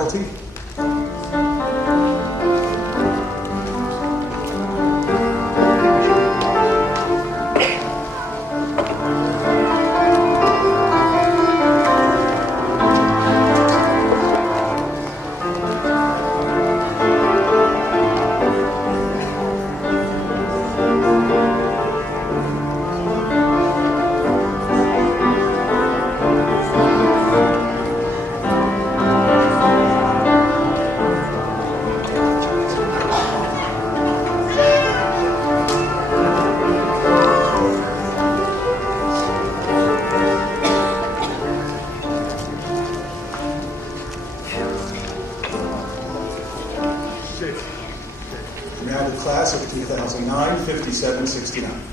faculty. Now the class of 2009, 5769.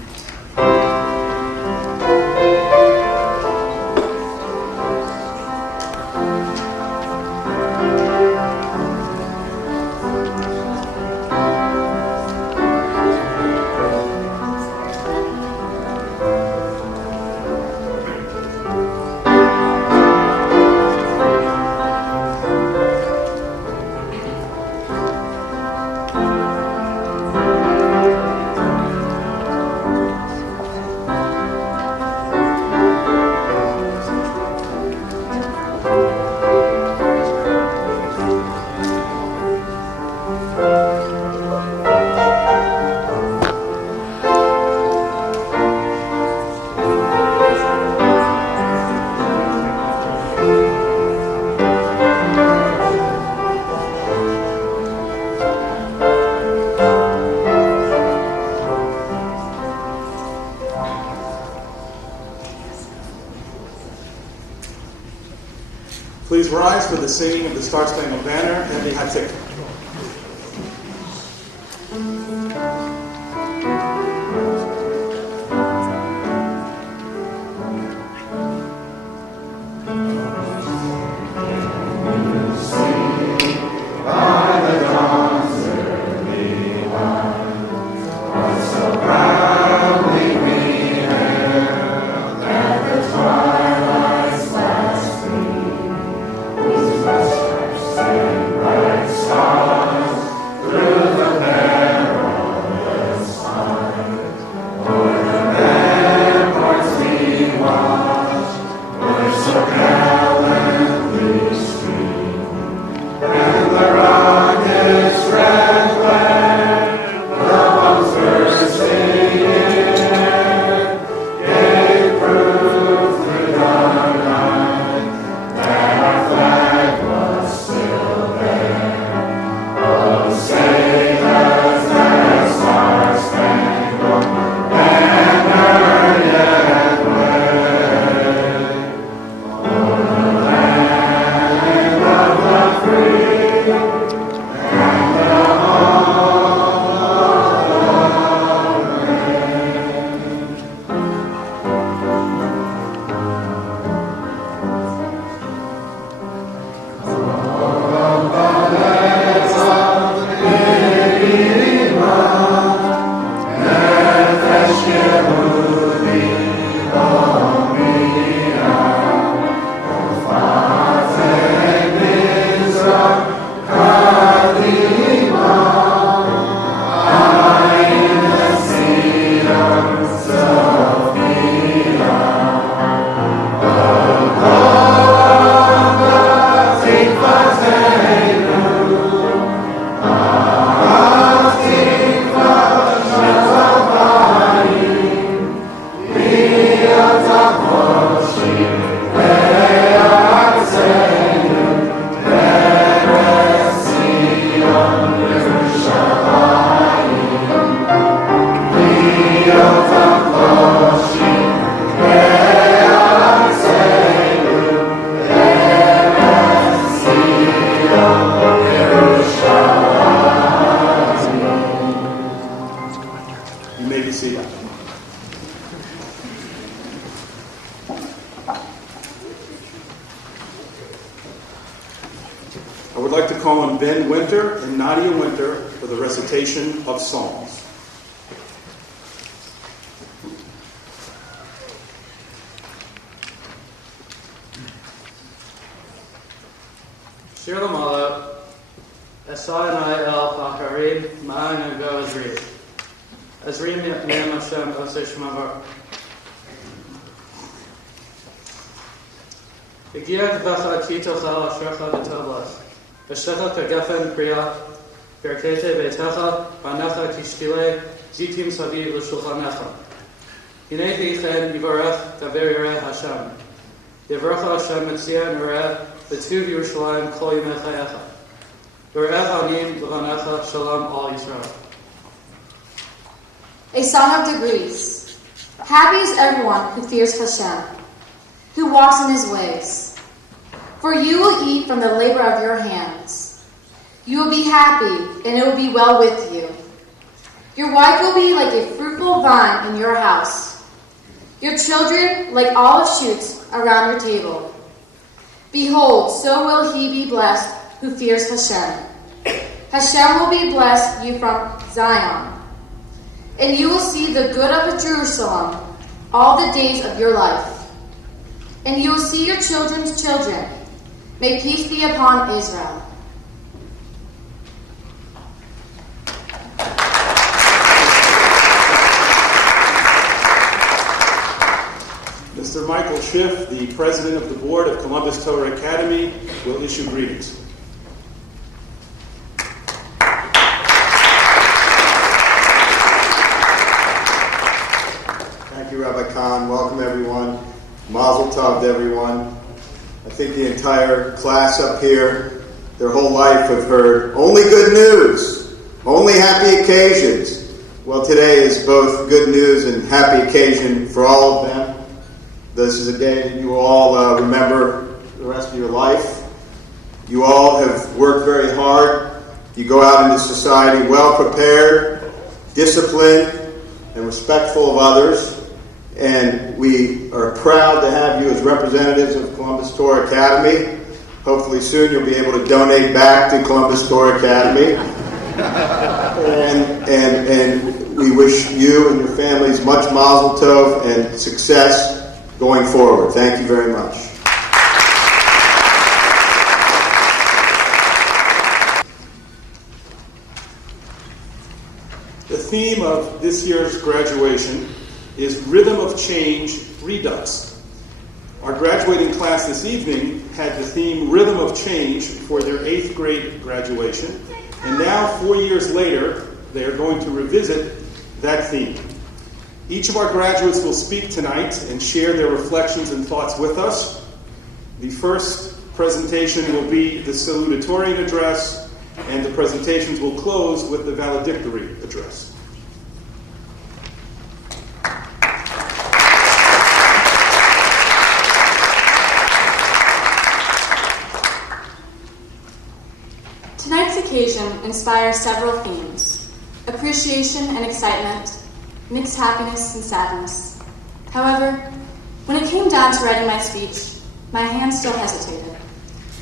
Please rise for the singing of the Star Spangled Banner and the Hatik. I would like to call on Ben Winter and Nadia Winter for the recitation of Psalms. Shir Lamala, Esai El Hakarib, Ma'an and Go Azri. Azri Mim Hashem Osei Shemavar. Igia Kvacha Kitocha Ashercha V'Tavlach. Eshecha Kagefen Priya. Berkete Betecha, Banecha Kishtile, Zitim Sadi L'Shulchanecha. Hinechi Chen Yivarech Daver Yireh Hashem. Yivarecha Hashem Metziah Nereh, B'Tuv Yerushalayim Kol Yimei Chayecha. Yireh Anim L'Vanecha Shalom All Yisrael. A song of degrees. Happy is everyone who fears Hashem, who walks in his ways. For you will eat from the labor of your hands. You will be happy, and it will be well with you. Your wife will be like a fruitful vine in your house. Your children like olive shoots around your table. Behold, so will he be blessed who fears Hashem. Hashem will be blessed you from Zion. And you will see the good of Jerusalem all the days of your life. And you will see your children's children. May peace be upon Israel. Mr. Michael Schiff, the President of the Board of Columbus Torah Academy, will issue greetings. Thank you, Rabbi Khan. Welcome, everyone. Mazel tov to everyone. I think the entire class up here, their whole life have heard only good news, only happy occasions. Well, today is both good news and happy occasion for all of them. This is a day that you all remember the rest of your life. You all have worked very hard. You go out into society well prepared, disciplined, and respectful of others. And we are proud to have you as representatives of Columbus Torah Academy. Hopefully soon you'll be able to donate back to Columbus Torah Academy. And we wish you and your families much mazel tov and success going forward. Thank you very much. The theme of this year's graduation is Rhythm of Change Redux. Our graduating class this evening had the theme Rhythm of Change for their 8th grade graduation, and now 4 years later they are going to revisit that theme. Each of our graduates will speak tonight and share their reflections and thoughts with us. The first presentation will be the salutatorian address, and the presentations will close with the valedictory address. Tonight's occasion inspires several themes: appreciation and excitement, mixed happiness and sadness. However, when it came down to writing my speech, my hand still hesitated.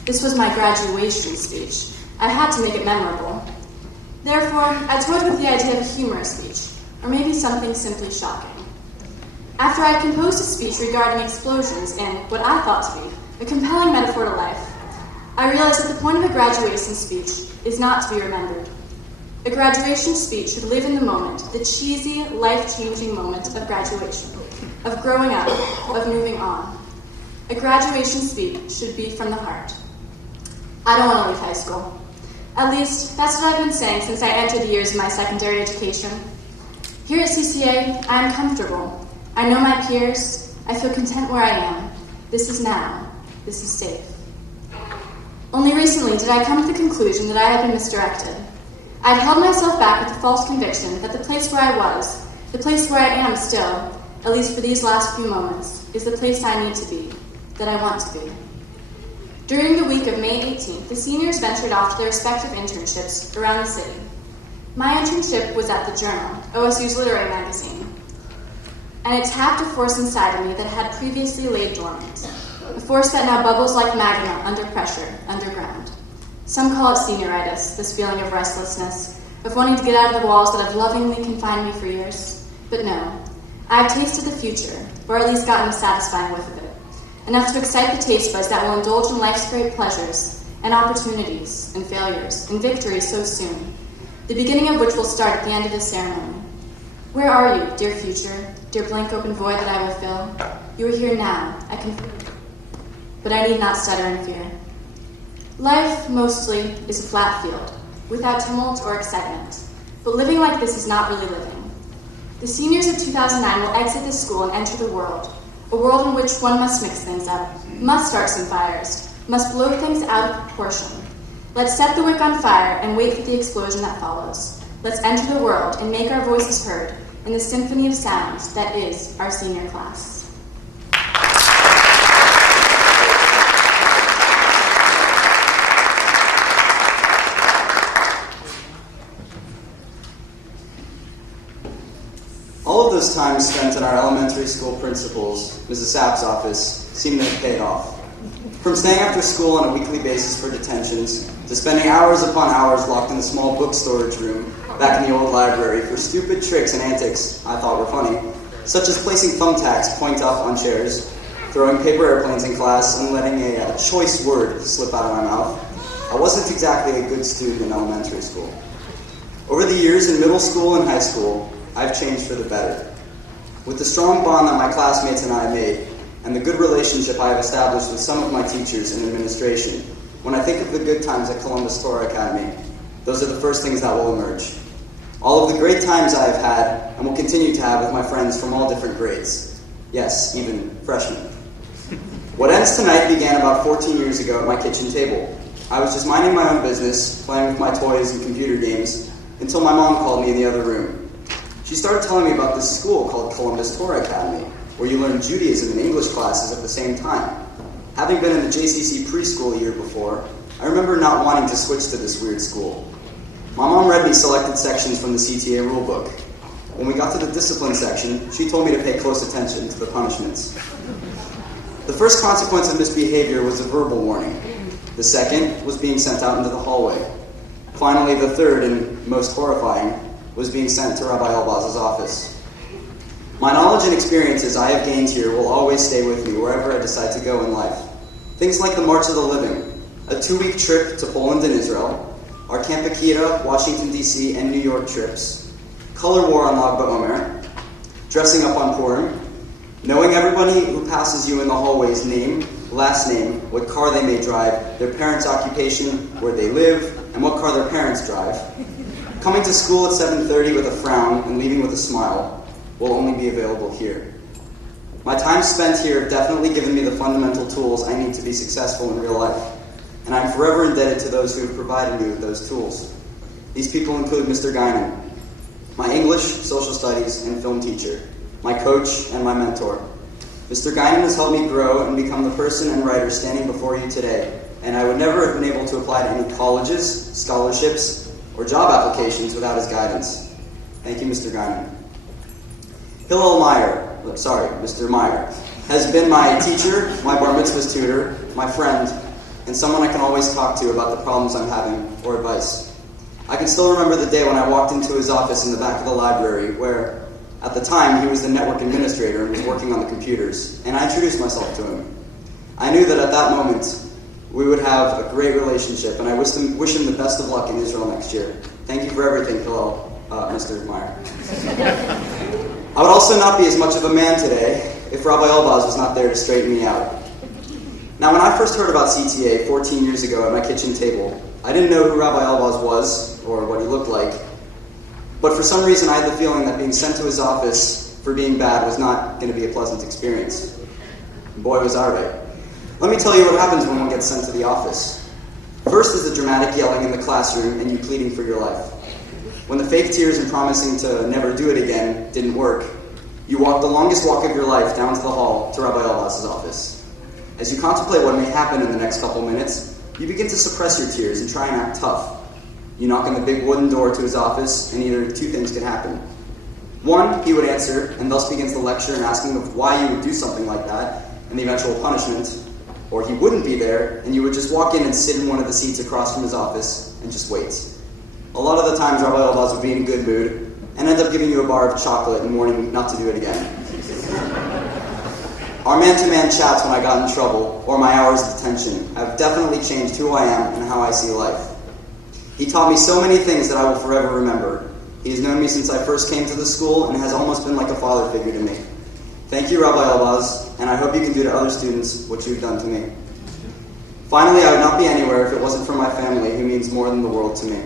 This was my graduation speech. I had to make it memorable. Therefore, I toyed with the idea of a humorous speech, or maybe something simply shocking. After I had composed a speech regarding explosions and what I thought to be a compelling metaphor to life, I realized that the point of a graduation speech is not to be remembered. A graduation speech should live in the moment, the cheesy, life-changing moment of graduation, of growing up, of moving on. A graduation speech should be from the heart. I don't want to leave high school. At least, that's what I've been saying since I entered the years of my secondary education. Here at CTA, I am comfortable. I know my peers. I feel content where I am. This is now. This is safe. Only recently did I come to the conclusion that I had been misdirected. I'd held myself back with the false conviction that the place where I was, the place where I am still, at least for these last few moments, is the place I need to be, that I want to be. During the week of May 18th, the seniors ventured off to their respective internships around the city. My internship was at the Journal, OSU's literary magazine, and it tapped a force inside of me that had previously laid dormant, a force that now bubbles like magma under pressure, underground. Some call it senioritis, this feeling of restlessness, of wanting to get out of the walls that have lovingly confined me for years. But no, I've tasted the future, or at least gotten a satisfying whiff of it, enough to excite the taste buds that will indulge in life's great pleasures and opportunities, and failures, and victories so soon, the beginning of which will start at the end of this ceremony. Where are you, dear future, dear blank open void that I will fill? You are here now, I can feel it, but I need not stutter in fear. Life, mostly, is a flat field, without tumult or excitement, but living like this is not really living. The seniors of 2009 will exit this school and enter the world, a world in which one must mix things up, must start some fires, must blow things out of proportion. Let's set the wick on fire and wait for the explosion that follows. Let's enter the world and make our voices heard in the symphony of sounds that is our senior class. All of those times spent in our elementary school principal's, Mrs. Sapp's office, seemed to have paid off. From staying after school on a weekly basis for detentions, to spending hours upon hours locked in the small book storage room back in the old library for stupid tricks and antics I thought were funny, such as placing thumbtacks point up on chairs, throwing paper airplanes in class, and letting a choice word slip out of my mouth. I wasn't exactly a good student in elementary school. Over the years in middle school and high school, I've changed for the better. With the strong bond that my classmates and I made, and the good relationship I have established with some of my teachers and administration, when I think of the good times at Columbus Torah Academy, those are the first things that will emerge. All of the great times I have had and will continue to have with my friends from all different grades. Yes, even freshmen. What ends tonight began about 14 years ago at my kitchen table. I was just minding my own business, playing with my toys and computer games, until my mom called me in the other room. She started telling me about this school called Columbus Torah Academy, where you learn Judaism and English classes at the same time. Having been in the JCC preschool a year before, I remember not wanting to switch to this weird school. My mom read me selected sections from the CTA rulebook. When we got to the discipline section, she told me to pay close attention to the punishments. The first consequence of misbehavior was a verbal warning. The second was being sent out into the hallway. Finally, the third, and most horrifying, was being sent to Rabbi Elbaz's office. My knowledge and experiences I have gained here will always stay with me wherever I decide to go in life. Things like the March of the Living, a 2-week trip to Poland and Israel, our Camp Akita, Washington, D.C., and New York trips, color war on Lag BaOmer, dressing up on Purim, knowing everybody who passes you in the hallway's name, last name, what car they may drive, their parents' occupation, where they live, and what car their parents drive. Coming to school at 7:30 with a frown and leaving with a smile will only be available here. My time spent here have definitely given me the fundamental tools I need to be successful in real life, and I'm forever indebted to those who have provided me with those tools. These people include Mr. Guinan, my English, social studies, and film teacher, my coach, and my mentor. Mr. Guinan has helped me grow and become the person and writer standing before you today, and I would never have been able to apply to any colleges, scholarships, or job applications without his guidance. Thank you, Mr. Guinan. Mr. Meyer, has been my teacher, my bar mitzvah's tutor, my friend, and someone I can always talk to about the problems I'm having or advice. I can still remember the day when I walked into his office in the back of the library where, at the time, he was the network administrator and was working on the computers, and I introduced myself to him. I knew that at that moment, we would have a great relationship, and I wish him the best of luck in Israel next year. Thank you for everything, Mr. Meyer. I would also not be as much of a man today if Rabbi Elbaz was not there to straighten me out. Now, when I first heard about CTA 14 years ago at my kitchen table, I didn't know who Rabbi Elbaz was or what he looked like, but for some reason I had the feeling that being sent to his office for being bad was not going to be a pleasant experience. Boy, was I right. Let me tell you what happens when one gets sent to the office. First is the dramatic yelling in the classroom and you pleading for your life. When the fake tears and promising to never do it again didn't work, you walk the longest walk of your life down to the hall to Rabbi Elbaz's office. As you contemplate what may happen in the next couple minutes, you begin to suppress your tears and try and act tough. You knock on the big wooden door to his office, and either two things could happen. One, he would answer, and thus begins the lecture and asking of why you would do something like that, and the eventual punishment. Or he wouldn't be there, and you would just walk in and sit in one of the seats across from his office and just wait. A lot of the times, Rabbi Elbaz would be in a good mood and end up giving you a bar of chocolate and warning you not to do it again. Our man-to-man chats when I got in trouble, or my hours of detention, have definitely changed who I am and how I see life. He taught me so many things that I will forever remember. He has known me since I first came to the school and has almost been like a father figure to me. Thank you, Rabbi Elbaz, and I hope you can do to other students what you've done to me. Finally, I would not be anywhere if it wasn't for my family, who means more than the world to me.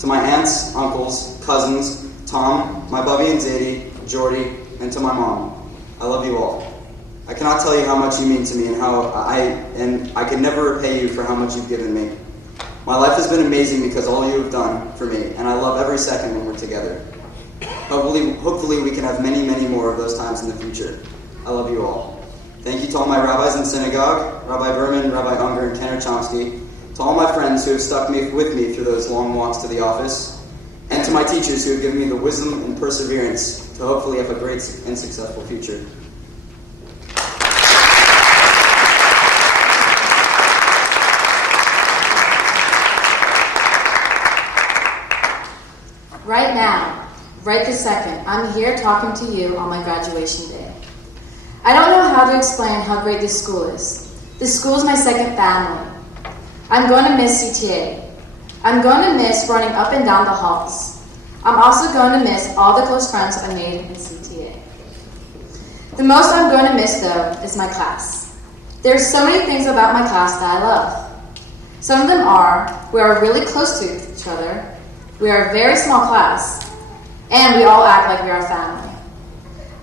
To my aunts, uncles, cousins, Tom, my Bubby and Zadie, Jordy, and to my mom, I love you all. I cannot tell you how much you mean to me and I could never repay you for how much you've given me. My life has been amazing because all you have done for me, and I love every second when we're together. Hopefully we can have many, many more of those times in the future. I love you all. Thank you to all my rabbis in synagogue, Rabbi Berman, Rabbi Unger, and Kenner Chomsky, to all my friends who have stuck with me through those long walks to the office, and to my teachers who have given me the wisdom and perseverance to hopefully have a great and successful future. Right now, right this second, I'm here talking to you on my graduation day. I don't know how to explain how great this school is. This school is my second family. I'm going to miss CTA. I'm going to miss running up and down the halls. I'm also going to miss all the close friends I made in CTA. The most I'm going to miss, though, is my class. There's so many things about my class that I love. Some of them are, we are really close to each other, we are a very small class, and we all act like we are a family.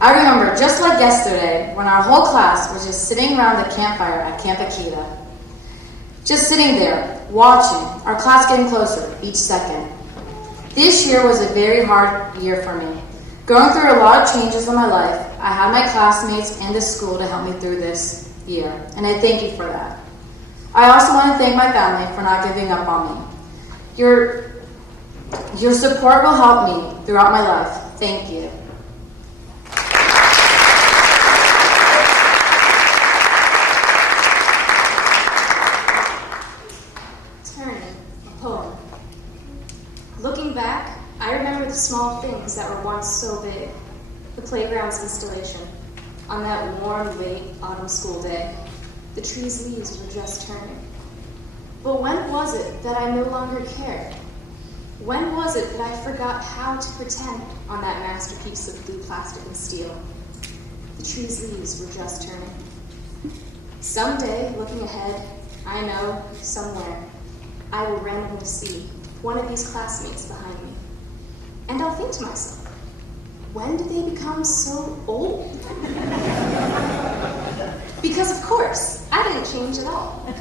I remember, just like yesterday, when our whole class was just sitting around the campfire at Camp Akita. Just sitting there, watching, our class getting closer each second. This year was a very hard year for me. Going through a lot of changes in my life, I had my classmates and the school to help me through this year, and I thank you for that. I also want to thank my family for not giving up on me. Your support will help me throughout my life. Thank you. Looking back, I remember the small things that were once so big. The playground's installation. On that warm, late autumn school day, the tree's leaves were just turning. But when was it that I no longer cared? When was it that I forgot how to pretend on that masterpiece of blue plastic and steel? The tree's leaves were just turning. Someday, looking ahead, I know, somewhere, I will randomly see one of these classmates behind me. And I'll think to myself, when did they become so old? Because of course, I didn't change at all.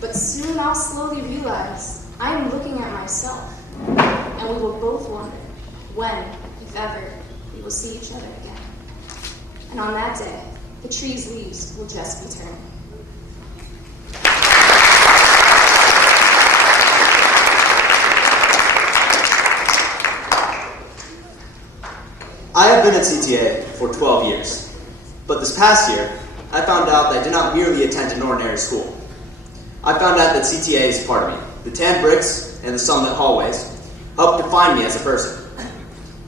But soon I'll slowly realize I am looking at myself, and we will both wonder when, if ever, we will see each other again. And on that day, the tree's leaves will just be turning. I have been at CTA for 12 years, but this past year, I found out that I did not merely attend an ordinary school. I found out that CTA is part of me. The tan bricks and the sunlit hallways help define me as a person.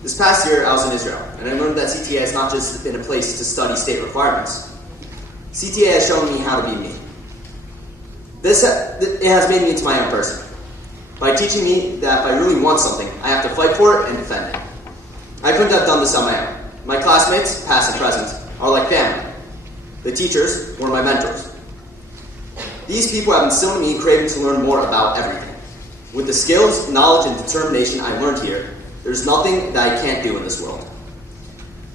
This past year, I was in Israel, and I learned that CTA has not just been a place to study state requirements. CTA has shown me how to be me. It has made me into my own person, by teaching me that if I really want something, I have to fight for it and defend it. I couldn't have done this on my own. My classmates, past and present, are like family. The teachers were my mentors. These people have instilled in me craving to learn more about everything. With the skills, knowledge, and determination I learned here, there's nothing that I can't do in this world.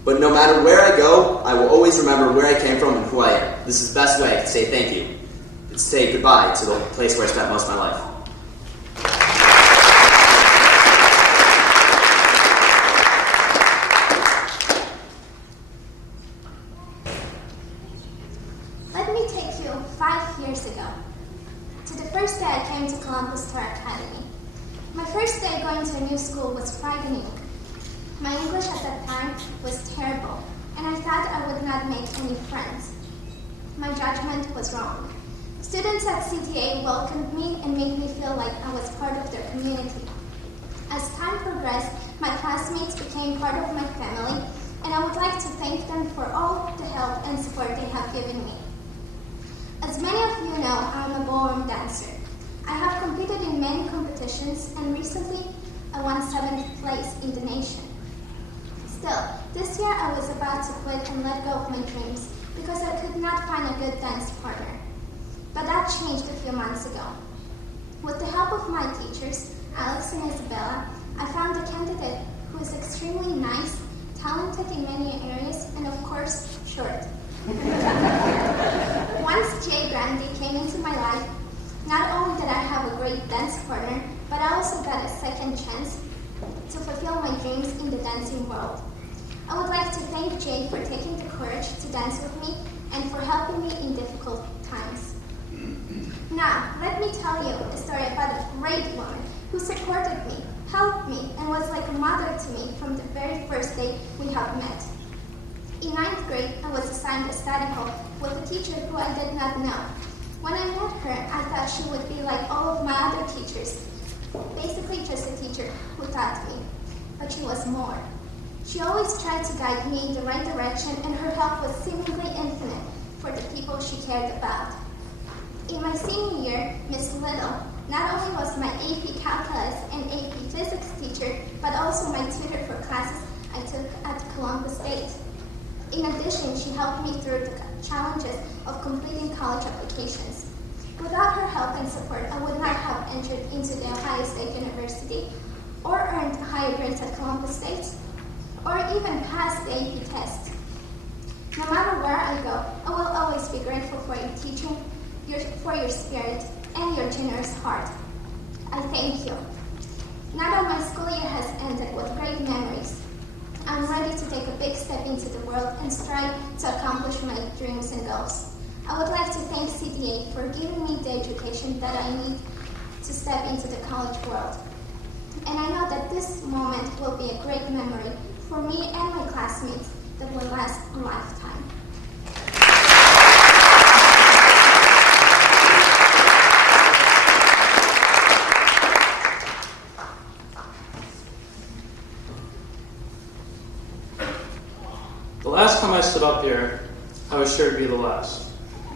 But no matter where I go, I will always remember where I came from and who I am. This is the best way to say thank you. It's to say goodbye to the place where I spent most of my life. Let me take you 5 years ago to the first day I came to Columbus Star Academy. My first day going to a new school was frightening. My English at that time was terrible, and I thought I would not make any friends. My judgment was wrong. Students at CTA welcomed me and made me feel like I was part of their community. As time progressed, my classmates became part of my family, and I would like to thank them for all the help and support they have given me. As many of you know, I'm a ballroom dancer. I have competed in many competitions, and recently I won 7th place in the nation. Still, this year I was about to quit and let go of my dreams because I could not find a good dance partner. But that changed a few months ago. With the help of my teachers, Alex and Isabella, I found a candidate who is extremely nice, talented in many areas, and of course, short. Once Jay Brandy came into my life, not only did I have a great dance partner, but I also got a second chance to fulfill my dreams in the dancing world. I would like to thank Jay for taking the courage to dance with me and for helping me in difficult times. Now, let me tell you a story about a great woman who supported me, helped me, and was like a mother to me from the very first day we have met. In 9th grade, I was assigned a study hall with a teacher who I did not know. When I met her, I thought she would be like all of my other teachers, basically just a teacher who taught me. But she was more. She always tried to guide me in the right direction, and her help was seemingly infinite for the people she cared about. In my senior year, Miss Little not only was my AP Calculus and AP Physics teacher, but also my tutor for classes I took at Columbus State. In addition, she helped me through the challenges of completing college applications. Without her help and support, I would not have entered into the Ohio State University, or earned higher grades at Columbus State, or even passed the AP test. No matter where I go, I will always be grateful for your teaching, for your spirit, and your generous heart. I thank you. Now that my school year has ended with great memories, I'm ready to take a big step into the world and strive to accomplish my dreams and goals. I would like to thank CTA for giving me the education that I need to step into the college world. And I know that this moment will be a great memory for me and my classmates that will last a lifetime. The last time I stood up here, I was sure to be the last.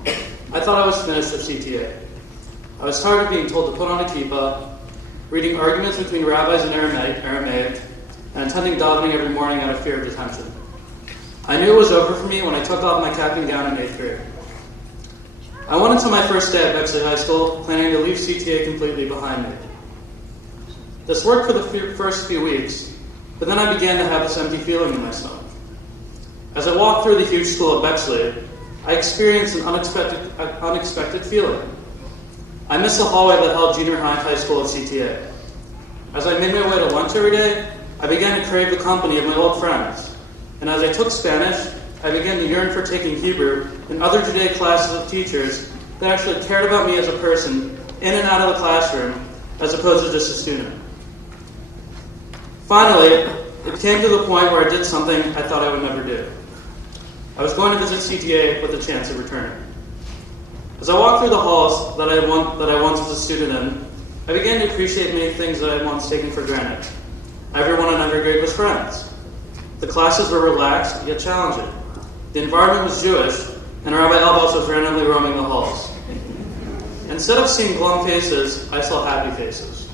I thought I was finished with CTA. I was tired of being told to put on a kippah, reading arguments between rabbis in Aramaic, and attending davening every morning out of fear of detention. I knew it was over for me when I took off my cap and gown in 8th grade. I went into my first day at Bexley High School, planning to leave CTA completely behind me. This worked for the first few weeks, but then I began to have this empty feeling in my stomach. As I walked through the huge school at Bexley, I experienced an unexpected feeling. I missed the hallway that held junior high school at CTA. As I made my way to lunch every day, I began to crave the company of my old friends. And as I took Spanish, I began to yearn for taking Hebrew and other Judaic classes with teachers that actually cared about me as a person in and out of the classroom, as opposed to just a student. Finally, it came to the point where I did something I thought I would never do. I was going to visit CTA with a chance of returning. As I walked through the halls that I once was a student in, I began to appreciate many things that I had once taken for granted. Everyone in every grade was friends. The classes were relaxed yet challenging. The environment was Jewish, and Rabbi Elbas was randomly roaming the halls. Instead of seeing glum faces, I saw happy faces.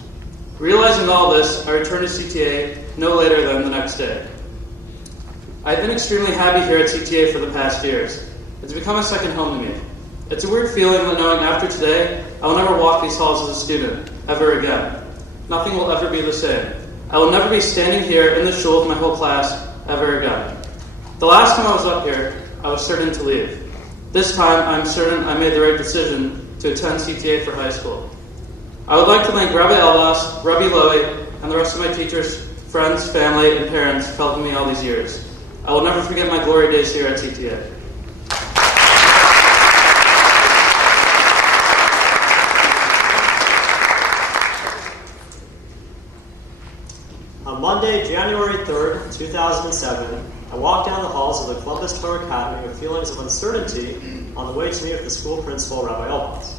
Realizing all this, I returned to CTA no later than the next day. I've been extremely happy here at CTA for the past years. It's become a second home to me. It's a weird feeling that knowing after today, I will never walk these halls as a student, ever again. Nothing will ever be the same. I will never be standing here in the shul with my whole class, ever again. The last time I was up here, I was certain to leave. This time, I'm certain I made the right decision to attend CTA for high school. I would like to thank Rabbi Elbas, Rabbi Lowy, and the rest of my teachers, friends, family, and parents for helping me all these years. I will never forget my glory days here at CTA. On Monday, January 3rd, 2007, I walked down the halls of the Columbus Torah Academy with feelings of uncertainty on the way to meet with the school principal, Rabbi Elbas.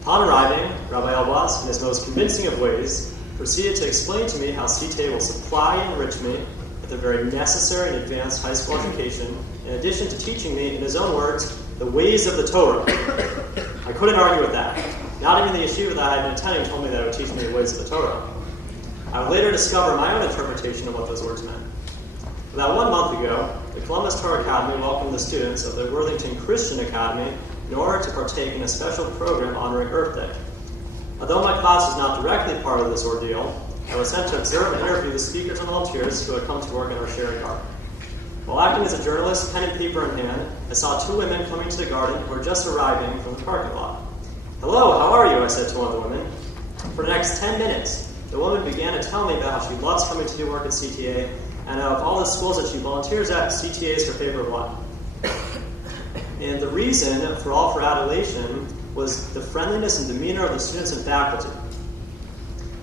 Upon arriving, Rabbi Elbas, in his most convincing of ways, proceeded to explain to me how CTA will supply and enrich me with with a very necessary and advanced high school education, in addition to teaching me, in his own words, the ways of the Torah. I couldn't argue with that. Not even the yeshiva that I had been attending told me that it would teach me the ways of the Torah. I would later discover my own interpretation of what those words meant. About 1 month ago, the Columbus Torah Academy welcomed the students of the Worthington Christian Academy in order to partake in a special program honoring Earth Day. Although my class was not directly part of this ordeal, I was sent to observe and interview the speakers and volunteers who had come to work in our shared garden. While acting as a journalist, pen and paper in hand, I saw 2 women coming to the garden who were just arriving from the parking lot. "Hello, how are you?" I said to one of the women. For the next 10 minutes, the woman began to tell me about how she loves coming to do work at CTA, and of all the schools that she volunteers at, CTA is her favorite one. And the reason for all of her adulation was the friendliness and demeanor of the students and faculty.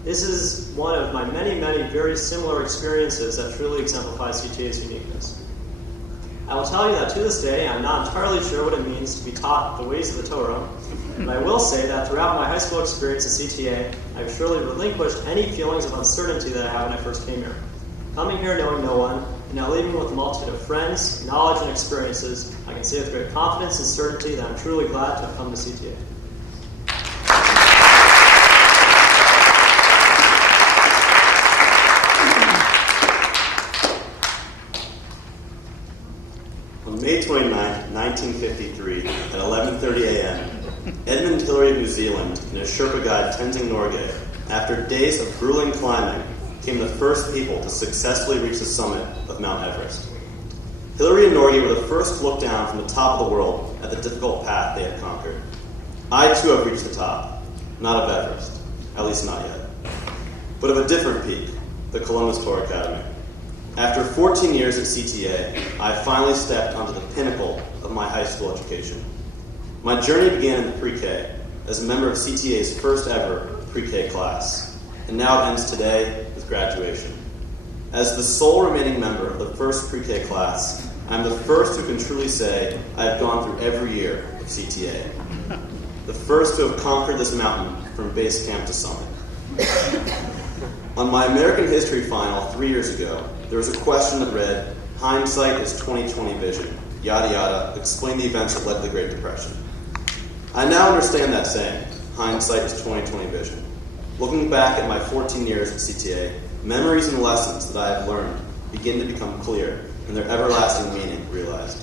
This is one of my many, many very similar experiences that truly exemplifies CTA's uniqueness. I will tell you that to this day, I'm not entirely sure what it means to be taught the ways of the Torah, but I will say that throughout my high school experience at CTA, I've surely relinquished any feelings of uncertainty that I had when I first came here. Coming here knowing no one, and now leaving with a multitude of friends, knowledge, and experiences, I can say with great confidence and certainty that I'm truly glad to have come to CTA. On May 29, 1953, at 11:30 a.m., Edmund Hillary of New Zealand and his Sherpa guide Tenzing Norgay, after days of grueling climbing, became the first people to successfully reach the summit of Mount Everest. Hillary and Norgay were the first to look down from the top of the world at the difficult path they had conquered. I too have reached the top, not of Everest, at least not yet, but of a different peak, the Columbus Torah Academy. After 14 years at CTA, I finally stepped onto the pinnacle of my high school education. My journey began in the pre-K as a member of CTA's first ever pre-K class, and now it ends today with graduation. As the sole remaining member of the first pre-K class, I'm the first who can truly say I have gone through every year of CTA. The first to have conquered this mountain from base camp to summit. On my American History final 3 years ago, there was a question that read, "Hindsight is 20/20 vision, yada yada, explain the events that led to the Great Depression." I now understand that saying, hindsight is 20/20 vision. Looking back at my 14 years at CTA, memories and lessons that I have learned begin to become clear and their everlasting meaning realized.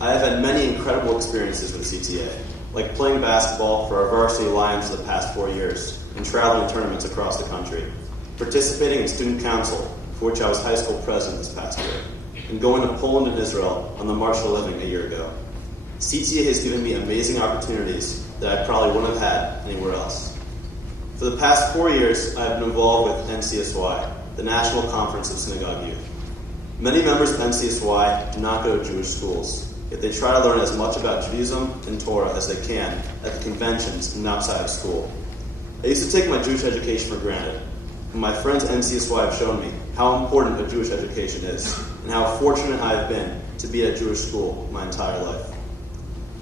I have had many incredible experiences with CTA, like playing basketball for our varsity Lions for the past 4 years and traveling tournaments across the country, participating in student council, for which I was high school president this past year, and going to Poland and Israel on the March to Living a year ago. CTA has given me amazing opportunities that I probably wouldn't have had anywhere else. For the past 4 years, I have been involved with NCSY, the National Conference of Synagogue Youth. Many members of NCSY do not go to Jewish schools, yet they try to learn as much about Judaism and Torah as they can at the conventions and outside of school. I used to take my Jewish education for granted, and my friends at NCSY have shown me how important a Jewish education is and how fortunate I have been to be at a Jewish school my entire life.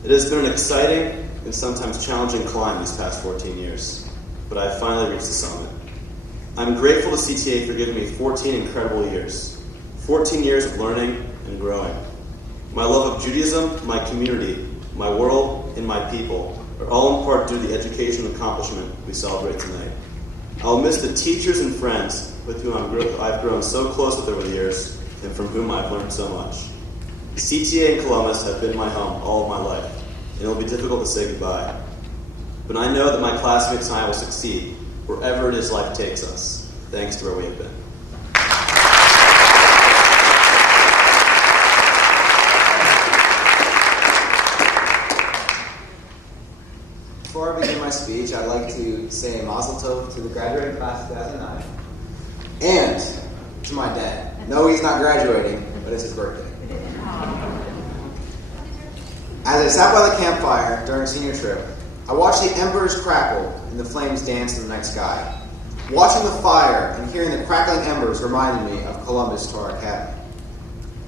It has been an exciting and sometimes challenging climb these past 14 years, but I have finally reached the summit. I'm grateful to CTA for giving me 14 incredible years, 14 years of learning and growing. My love of Judaism, my community, my world, and my people are all in part due to the education and accomplishment we celebrate tonight. I'll miss the teachers and friends with whom I've grown so close with over the years and from whom I've learned so much. CTA and Columbus have been my home all of my life, and it will be difficult to say goodbye. But I know that my classmates and I will succeed wherever it is life takes us, thanks to where we have been. Before I begin my speech, I'd like to say Mazel Tov to the graduating class of 2009 and to my dad. No, he's not graduating, but it's his birthday. As I sat by the campfire during senior trip, I watched the embers crackle and the flames dance in the night sky. Watching the fire and hearing the crackling embers reminded me of Columbus Torah Academy.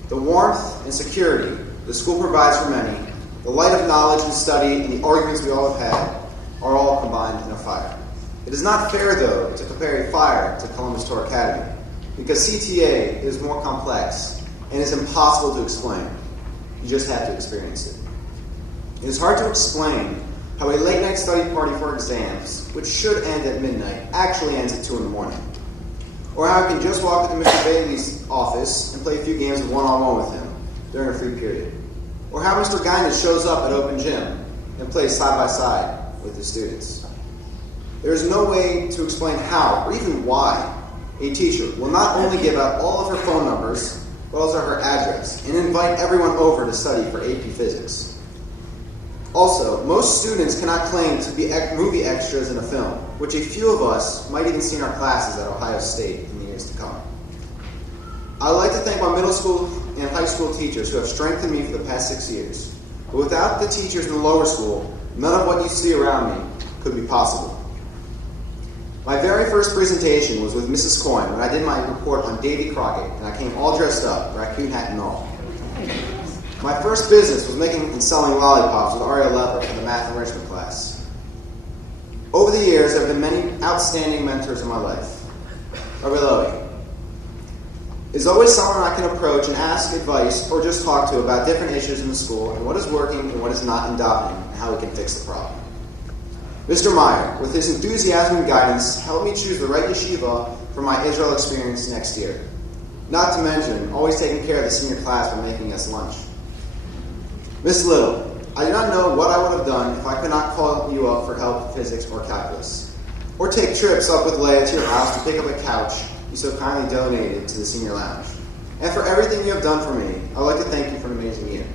The warmth and security the school provides for many, the light of knowledge and study, and the arguments we all have had are all combined in a fire. It is not fair, though, to compare a fire to Columbus Torah Academy. because CTA is more complex and is impossible to explain. You just have to experience it. It is hard to explain how a late night study party for exams, which should end at midnight, actually ends at 2 in the morning. Or how I can just walk into Mr. Bailey's office and play a few games of one-on-one with him during a free period. Or how Mr. Guinan shows up at open gym and plays side-by-side with his students. There is no way to explain how, or even why, a teacher will not only give out all of her phone numbers, but also her address, and invite everyone over to study for AP Physics. Also, most students cannot claim to be movie extras in a film, which a few of us might even see in our classes at Ohio State in the years to come. I would like to thank my middle school and high school teachers who have strengthened me for the past 6 years. But without the teachers in the lower school, none of what you see around me could be possible. My very first presentation was with Mrs. Coyne when I did my report on Davy Crockett, and I came all dressed up, raccoon hat and all. My first business was making and selling lollipops with Aria Lever in the math enrichment class. Over the years, there have been many outstanding mentors in my life. Lowy is always someone I can approach and ask advice or just talk to about different issues in the school and what is working and what is not in Davening and how we can fix the problem. Mr. Meyer, with his enthusiasm and guidance, helped me choose the right yeshiva for my Israel experience next year. Not to mention, always taking care of the senior class by making us lunch. Miss Little, I do not know what I would have done if I could not call you up for help in physics or calculus, or take trips up with Leah to your house to pick up a couch you so kindly donated to the senior lounge. And for everything you have done for me, I would like to thank you for an amazing year.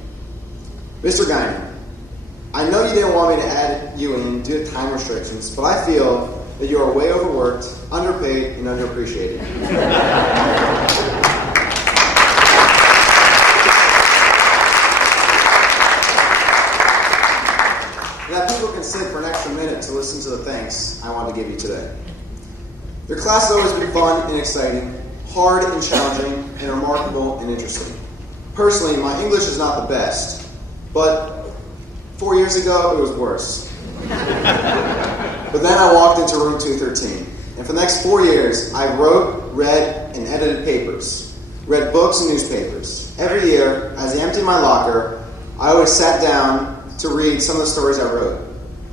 Mr. Guinan, I know you didn't want me to add you in due to time restrictions, but I feel that you are way overworked, underpaid, and underappreciated. That people can sit for an extra minute to listen to the thanks I want to give you today. Your class has always been fun and exciting, hard and challenging, and remarkable and interesting. Personally, my English is not the best, but 4 years ago it was worse. But then I walked into room 213, and for the next 4 years I wrote, read, and edited papers, read books and newspapers. Every year, as I emptied my locker, I always sat down to read some of the stories I wrote.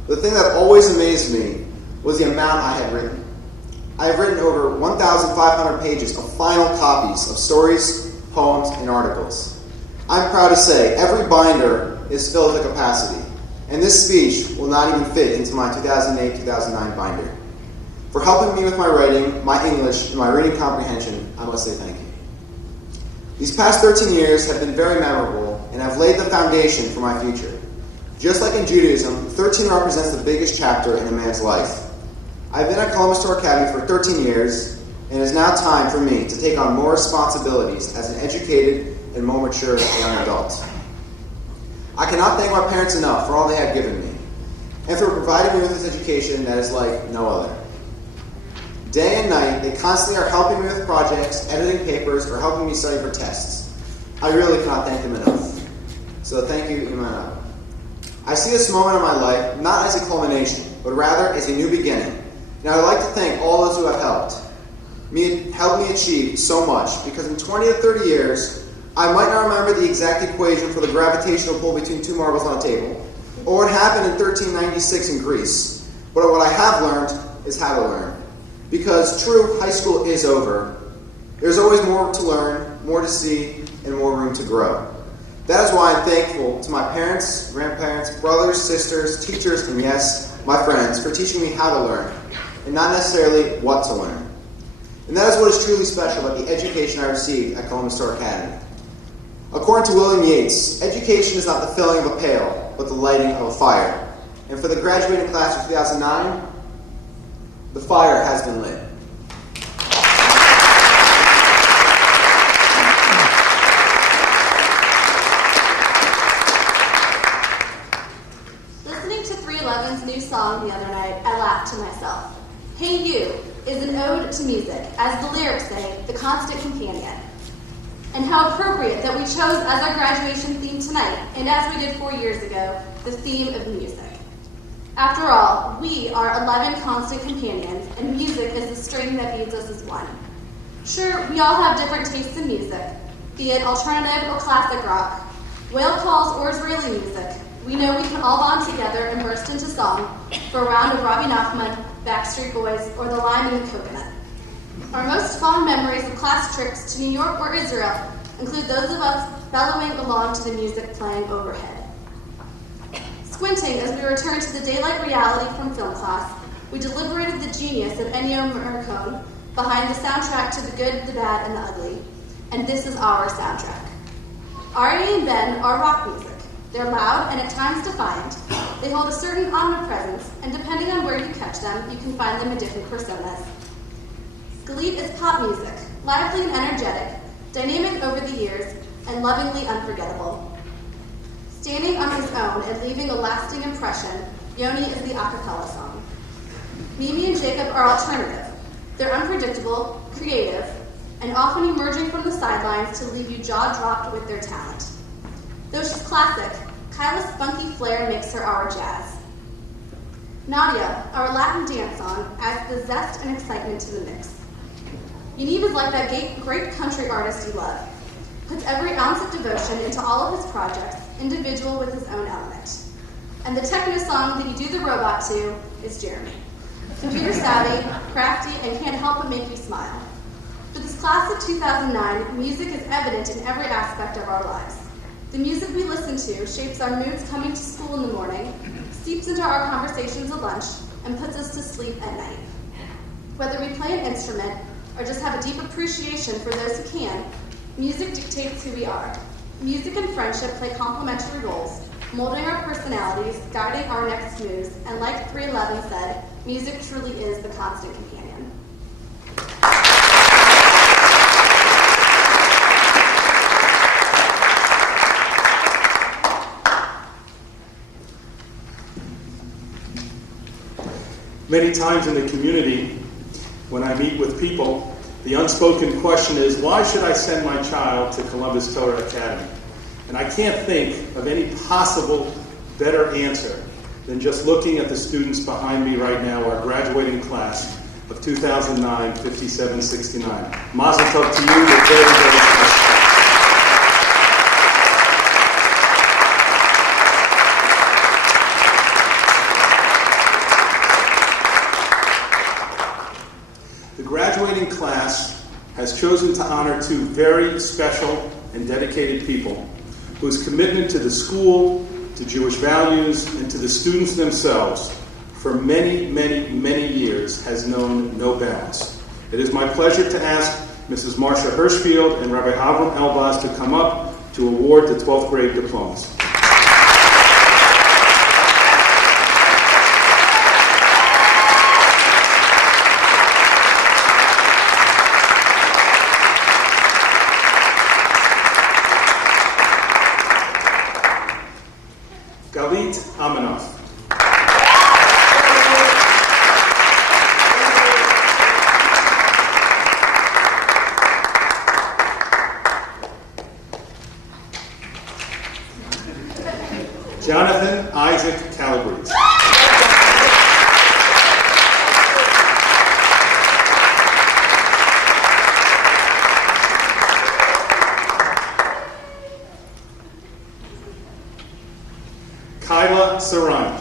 The thing that always amazed me was the amount I had written. I have written over 1,500 pages of final copies of stories, poems, and articles. I'm proud to say every binder is filled to capacity, and this speech will not even fit into my 2008-2009 binder. For helping me with my writing, my English, and my reading comprehension, I must say thank you. These past 13 years have been very memorable and have laid the foundation for my future. Just like in Judaism, 13 represents the biggest chapter in a man's life. I've been at Columbus Torah Academy for 13 years, and it is now time for me to take on more responsibilities as an educated and more mature young adult. I cannot thank my parents enough for all they have given me, and for providing me with this education that is like no other. Day and night, they constantly are helping me with projects, editing papers, or helping me study for tests. I really cannot thank them enough. So thank you, Imana. I see this moment in my life not as a culmination, but rather as a new beginning. And I would like to thank all those who have helped me achieve so much, because in 20 to 30 years, I might not remember the exact equation for the gravitational pull between two marbles on a table, or what happened in 1396 in Greece. But what I have learned is how to learn. Because true, high school is over. There's always more to learn, more to see, and more room to grow. That is why I'm thankful to my parents, grandparents, brothers, sisters, teachers, and yes, my friends, for teaching me how to learn, and not necessarily what to learn. And that is what is truly special about the education I received at Columbus Torah Academy. According to William Yates, education is not the filling of a pail, but the lighting of a fire. And for the graduating class of 2009, the fire has been lit. Listening to 311's new song the other night, I laughed to myself. Hey You is an ode to music, as the lyrics say, the constant companion. And how appropriate that we chose as our graduation theme tonight, and as we did 4 years ago, the theme of music. After all, we are 11 constant companions, and music is the string that beads us as one. Sure, we all have different tastes in music, be it alternative or classic rock, whale calls or Israeli music. We know we can all bond together and burst into song for a round of Robbie Nachman, Backstreet Boys, or the Lime and the Coconut. Our most fond memories of class trips to New York or Israel include those of us bellowing along to the music playing overhead. Squinting as we returned to the daylight reality from film class, we deliberated the genius of Ennio Morricone behind the soundtrack to The Good, the Bad, and the Ugly. And this is our soundtrack. Ari and Ben are rock music. They're loud and at times defiant. They hold a certain omnipresence, and depending on where you catch them, you can find them in different personas. Galit is pop music, lively and energetic, dynamic over the years, and lovingly unforgettable. Standing on his own and leaving a lasting impression, Yoni is the a cappella song. Mimi and Jacob are alternative. They're unpredictable, creative, and often emerging from the sidelines to leave you jaw-dropped with their talent. Though she's classic, Kyla's spunky flair makes her our jazz. Nadia, our Latin dance song, adds the zest and excitement to the mix. Yaniv is like that great country artist you love. Puts every ounce of devotion into all of his projects, individual with his own element. And the techno song that you do the robot to is Jeremy. Computer savvy, crafty, and can't help but make you smile. For this class of 2009, music is evident in every aspect of our lives. The music we listen to shapes our moods coming to school in the morning, seeps into our conversations at lunch, and puts us to sleep at night. Whether we play an instrument or just have a deep appreciation for those who can, music dictates who we are. Music and friendship play complementary roles, molding our personalities, guiding our next moves, and like 311 said, music truly is the constant companion. Many times in the community, when I meet with people, the unspoken question is, why should I send my child to Columbus Torah Academy? And I can't think of any possible better answer than just looking at the students behind me right now, our graduating class of 2009, 5769. Mazel tov to you, you're very, very special. The graduating class has chosen to honor two very special and dedicated people whose commitment to the school, to Jewish values, and to the students themselves for many, many, many years has known no bounds. It is my pleasure to ask Mrs. Marcia Hirschfield and Rabbi Avram Elbaz to come up to award the 12th grade diplomas. Galit Amanoff. Jonathan Isaac Calabrese. Kyla Sarani.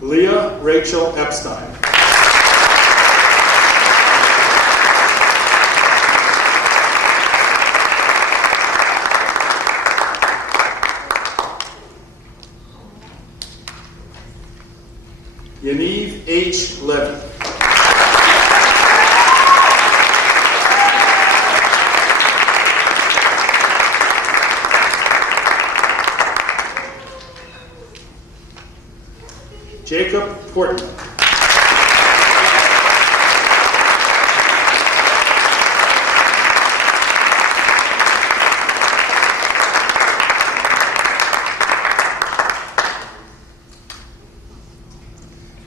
Leah Rachel Epstein. Yaniv H. Levy. Jacob Portman.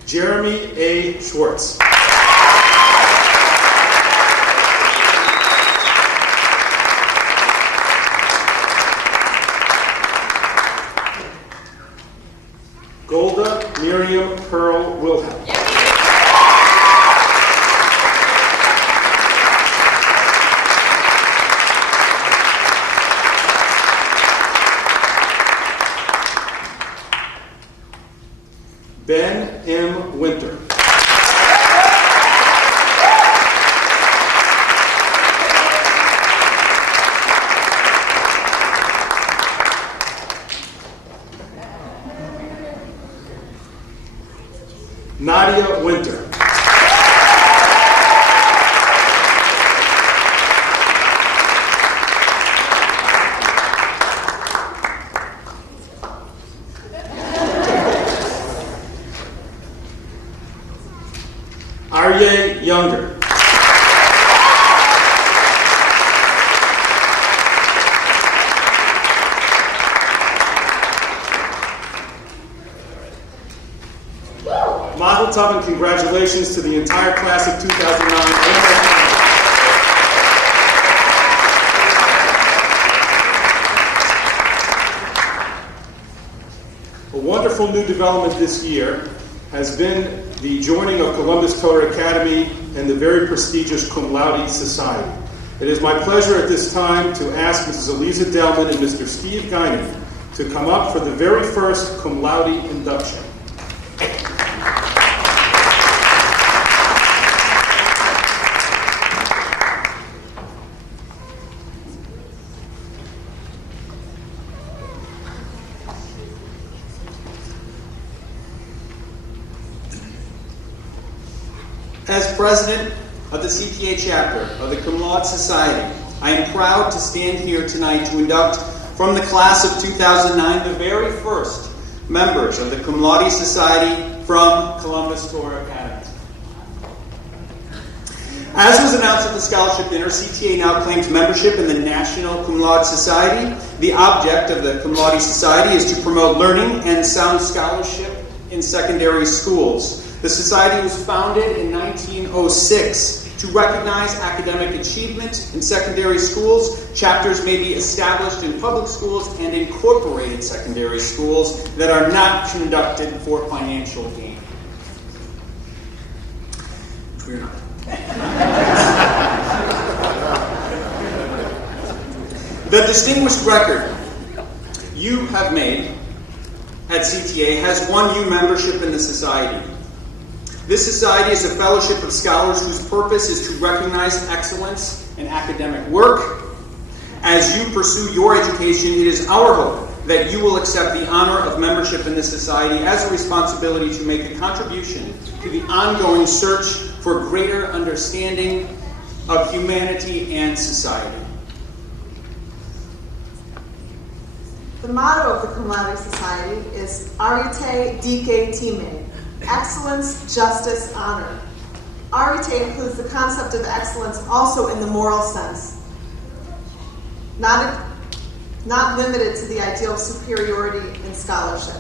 Jeremy A. Schwartz. Tov and congratulations to the entire class of 2009. A wonderful new development this year has been the joining of Columbus Torah Academy and the very prestigious Cum Laude Society. It is my pleasure at this time to ask Mrs. Eliza Delman and Mr. Steve Guinan to come up for the very first Cum Laude induction. As president of the CTA chapter of the Cum Laude Society, I am proud to stand here tonight to induct from the class of 2009 the very first members of the Cum Laude Society from Columbus Torah Academy. As was announced at the scholarship dinner, CTA now claims membership in the National Cum Laude Society. The object of the Cum Laude Society is to promote learning and sound scholarship in secondary schools. The society was founded in 1906 to recognize academic achievement in secondary schools. Chapters may be established in public schools and incorporated secondary schools that are not conducted for financial gain. We're not. The distinguished record you have made at CTA has won you membership in the society. This society is a fellowship of scholars whose purpose is to recognize excellence in academic work. As you pursue your education, it is our hope that you will accept the honor of membership in this society as a responsibility to make a contribution to the ongoing search for greater understanding of humanity and society. The motto of the Cum Laude Society is Arete Dike Time, excellence, justice, honor. Arete includes the concept of excellence also in the moral sense, not limited to the ideal of superiority in scholarship.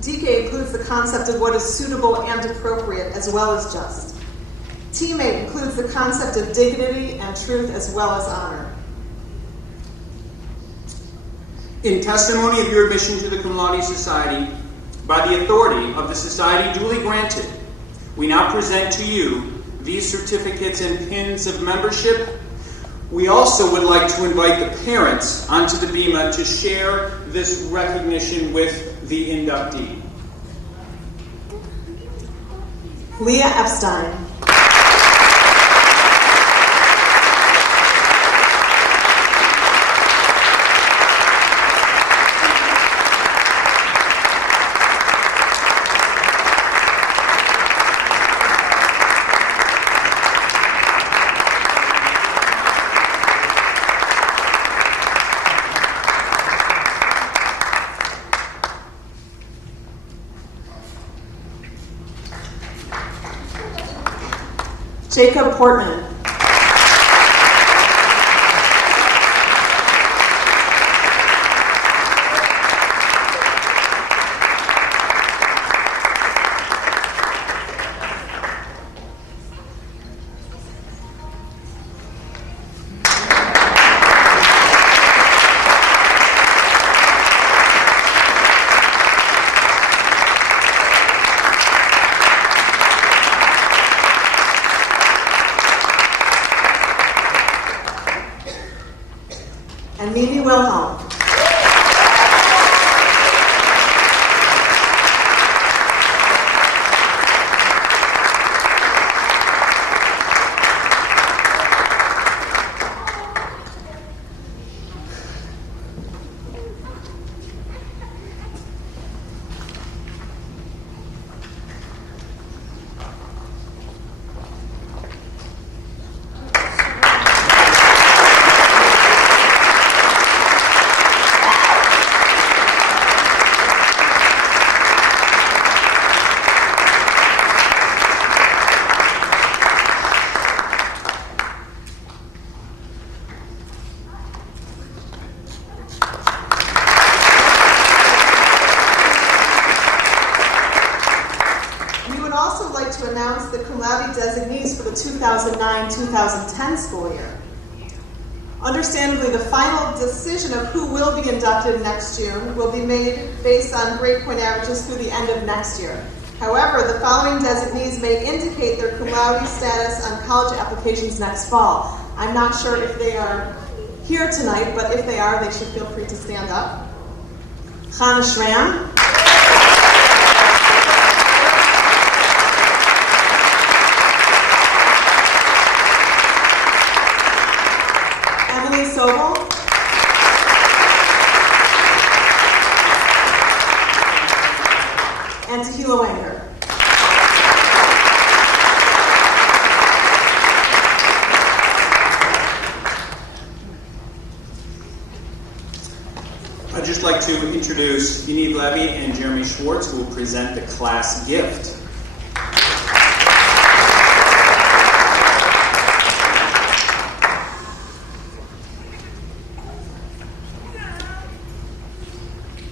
Dike includes the concept of what is suitable and appropriate as well as just. Time includes the concept of dignity and truth as well as honor. In testimony of your admission to the Cum Laude Society, by the authority of the society duly granted, we now present to you these certificates and pins of membership. We also would like to invite the parents onto the bima to share this recognition with the inductee. Leah Epstein. Jacob Portman. And Mimi Wilhelm. 2009-2010 school year. Understandably, the final decision of who will be inducted next June will be made based on grade point averages through the end of next year. However, the following designees may indicate their cum laude status on college applications next fall. I'm not sure if they are here tonight, but if they are, they should feel free to stand up. Chana Shram. Emily Sobel. And Tahila Wanger. I'd just like to introduce Yaniv Levy and Jeremy Schwartz, who will present the class gift.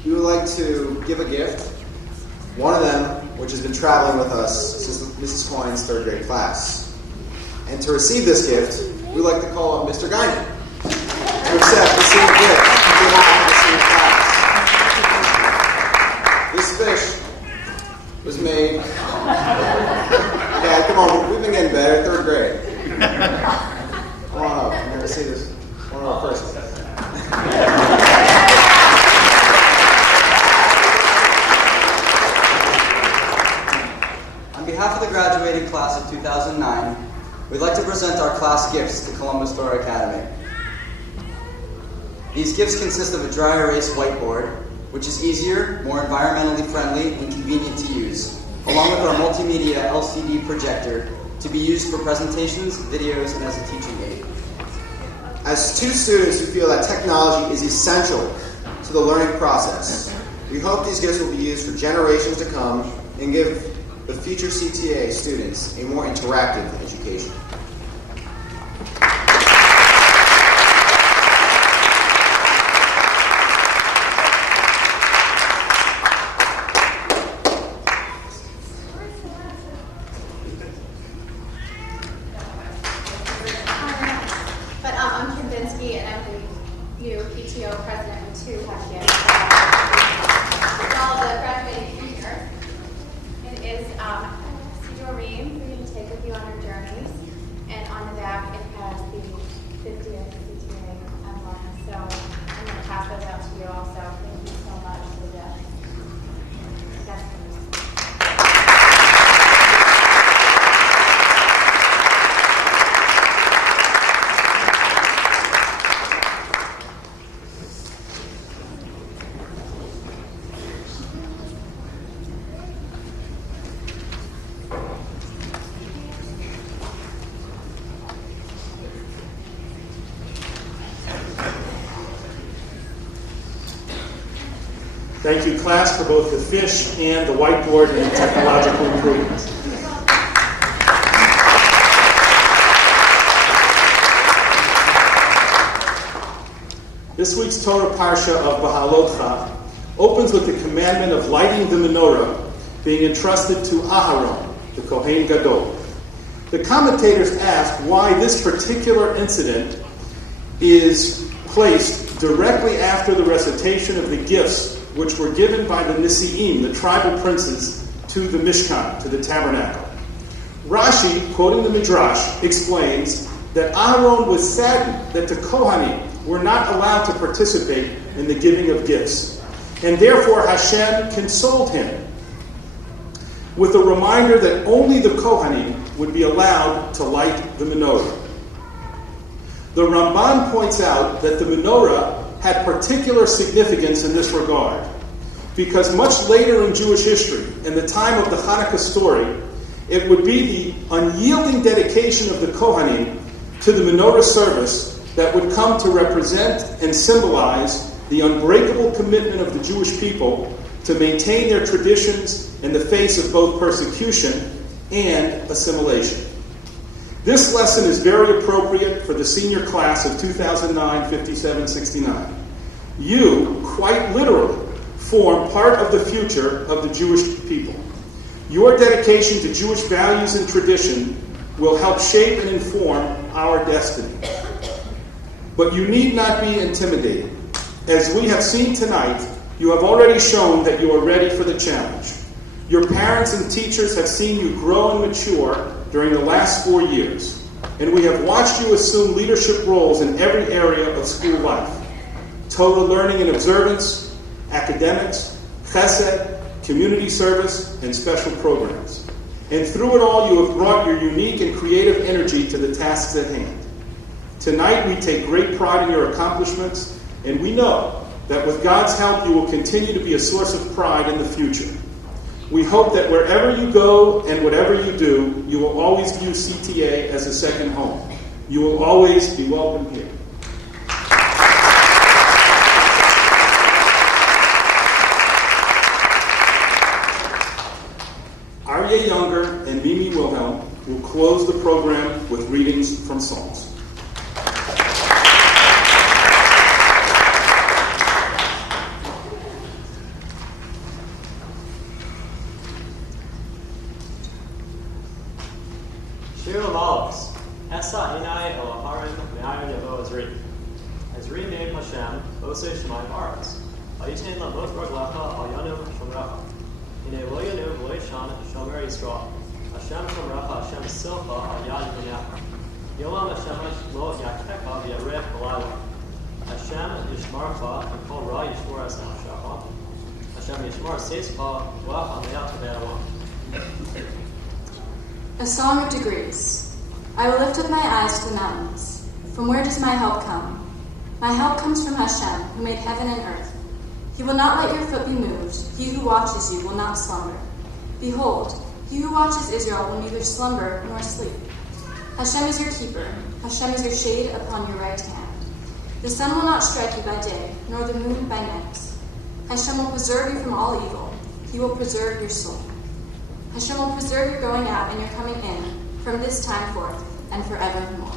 We would like to give a gift. One of them, which has been traveling with us since Mrs. Coyne's third grade class. And to receive this gift, we'd like to call up Mr. Guinan to accept the same gift on behalf of the same class. This fish was made. Yeah, come on, we've been getting better. Third grade. Come on up. I'm going to see this. One of our first. On behalf of the graduating class of 2009, we'd like to present our class gifts to Columbus Thor Academy. These gifts consist of a dry erase whiteboard, which is easier, more environmentally friendly, and convenient to use, along with our multimedia LCD projector to be used for presentations, videos, and as a teaching aid. As two students who feel that technology is essential to the learning process, we hope these gifts will be used for generations to come and give the future CTA students a more interactive education. I'm convinced we and the new PTO president too have gifts for all the graduating seniors. It is Doreen for you to take with you on your journeys, and on the back it has the 50th CTA emblem. So I'm going to pass those out to you also. Thank you so much for the gift. Yes, please. Thank you, class, for both the fish and the whiteboard and the technological improvements. This week's Torah Parsha of Bahalotcha opens with the commandment of lighting the menorah being entrusted to Aharon, the Kohen Gadol. The commentators ask why this particular incident is placed directly after the recitation of the gifts which were given by the Nisi'im, the tribal princes, to the Mishkan, to the tabernacle. Rashi, quoting the Midrash, explains that Aharon was saddened that the Kohanim were not allowed to participate in the giving of gifts, and therefore Hashem consoled him with a reminder that only the Kohanim would be allowed to light the menorah. The Ramban points out that the menorah had particular significance in this regard, because much later in Jewish history, in the time of the Hanukkah story, it would be the unyielding dedication of the Kohanim to the menorah service that would come to represent and symbolize the unbreakable commitment of the Jewish people to maintain their traditions in the face of both persecution and assimilation. This lesson is very appropriate for the senior class of 2009-57-69. You, quite literally, form part of the future of the Jewish people. Your dedication to Jewish values and tradition will help shape and inform our destiny. But you need not be intimidated. As we have seen tonight, you have already shown that you are ready for the challenge. Your parents and teachers have seen you grow and mature during the last 4 years, and we have watched you assume leadership roles in every area of school life: Torah learning and observance, academics, chesed, community service, and special programs. And through it all, you have brought your unique and creative energy to the tasks at hand. Tonight, we take great pride in your accomplishments, and we know that with God's help, you will continue to be a source of pride in the future. We hope that wherever you go and whatever you do, you will always view CTA as a second home. You will always be welcome here. Aryeh Younger and Mimi Wilhelm will close the program with readings from Psalms. Shir L'Malachos, Esa Hinai El Aharim Me'ayin Yavo Ezri. Ezri Me'im Hashem, Osei Shemayim Aretz. Vayitein Lamot Raglecha Al Yanum Shomrecha. Hinei Lo Yanum Lo Yishan Shomer Yisrael. Hashem Shomrecha Hashem Silcha Al Yad Yinecha. Yolam Hashem Lo Yakecha V'Yarech B'Layla. Hashem Yishmarcha V'Kol Ra Yishmor Es Nafshecha. Hashem Yishmor Seischa V'Ach Ameach V'Elah. A Song of Degrees. I will lift up my eyes to the mountains. From where does my help come? My help comes from Hashem, who made heaven and earth. He will not let your foot be moved. He who watches you will not slumber. Behold, he who watches Israel will neither slumber nor sleep. Hashem is your keeper. Hashem is your shade upon your right hand. The sun will not strike you by day, nor the moon by night. Hashem will preserve you from all evil. He will preserve your soul. Hashem will preserve your going out and your coming in from this time forth and forevermore.